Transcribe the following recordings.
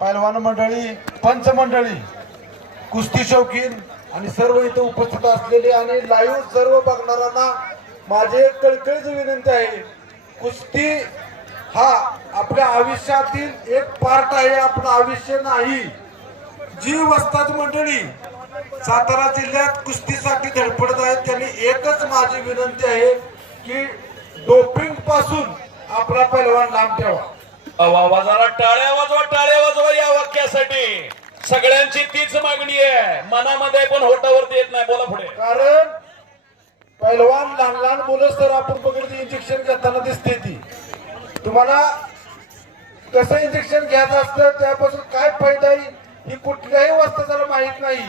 पैलवान मंडळी पंच मंडळी कुस्ती शौकीन आणि सर्व इथे उपस्थित असलेले आणि लाईव्ह सर्व बघणाऱ्यांना माझी एक कळकळीची विनंती आहे कुस्ती हा आपल्या आयुष्यातील एक पार्ट आहे आपलं आयुष्य नाही. जी वस्ताद मंडळी सातारा जिल्ह्यात कुस्तीसाठी धडपडत आहेत त्यांनी एकच माझी विनंती आहे की डोपिंगपासून आपला पैलवान लांब ठेवा. आवाजाला जरा टाळ्या वाजवा टाळ्या वाजवा या वाक्यासाठी. सगळ्यांची तीच मागणी आहे. मनामध्ये पण होटावरती येत नाही. बोला पुढे. कारण पैलवान लहान लहान मुलं तर आपण बघितलं इंजेक्शन घेताना दिसते ती. तुम्हाला कसं इंजेक्शन घ्यायचं असतं त्यापासून काय फायदा आहे ही कुठल्याही वस्ताला माहीत नाही.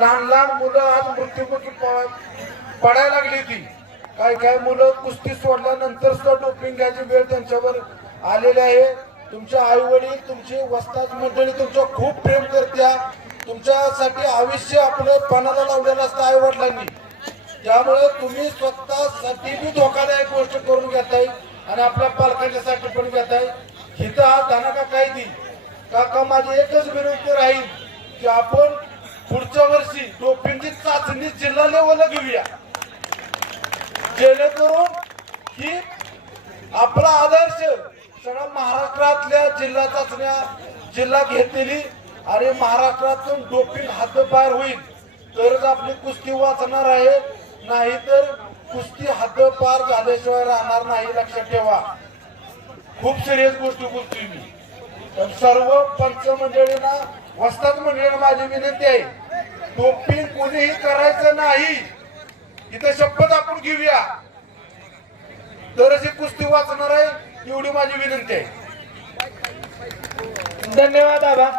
लहान लहान मुलं आज मृत्युमुखी प- पडायला लागली ती. काय काय मुलं कुस्ती सोडल्यानंतर सुद्धा डोपिंग घ्यायची वेळ त्यांच्यावर आलेले आहे. तुमचे आई वडील तुमची वस्ताद मंडळी तुमचं खूप प्रेम करत्या. तुमच्यासाठी आयुष्य आपलं पणाला लावलेलं असतं आई वडिलांनी त्यामुळे तुम्ही स्वतःसाठी बी धोकादायक गोष्ट करून घेताय आणि आपल्या पालकांच्यासाठी पण घेताय. हिथं हा धनाका काय दी काका माझी एकच विनंती राहील की आपण पुढच्या वर्षी डोपिंगची चाचणी जिल्हा लेवलला घेऊया. जेणेकरून ही आपला आदर्श सगळ्या महाराष्ट्रातल्या जिल्हा चाचण्या जिल्हा घेतलेली आणि महाराष्ट्रातून डोपिंग हद्दपार होईल तरच आपली कुस्ती वाचणार आहे. नाहीतर कुस्ती हद्दपार झाल्याशिवाय राहणार नाही लक्षात ठेवा. खूप सिरियस गोष्टी बोलतोय मी. तर सर्व पंच मंडळींना वस्ताद मंडळींना माझी विनंती आहे डोपिंग कोणीही करायचं नाही. इथं शपथ आपण घेऊया. तरच ही कुस्ती वाचणार आहे. एवढी माझी विनंती आहे. धन्यवाद आबा.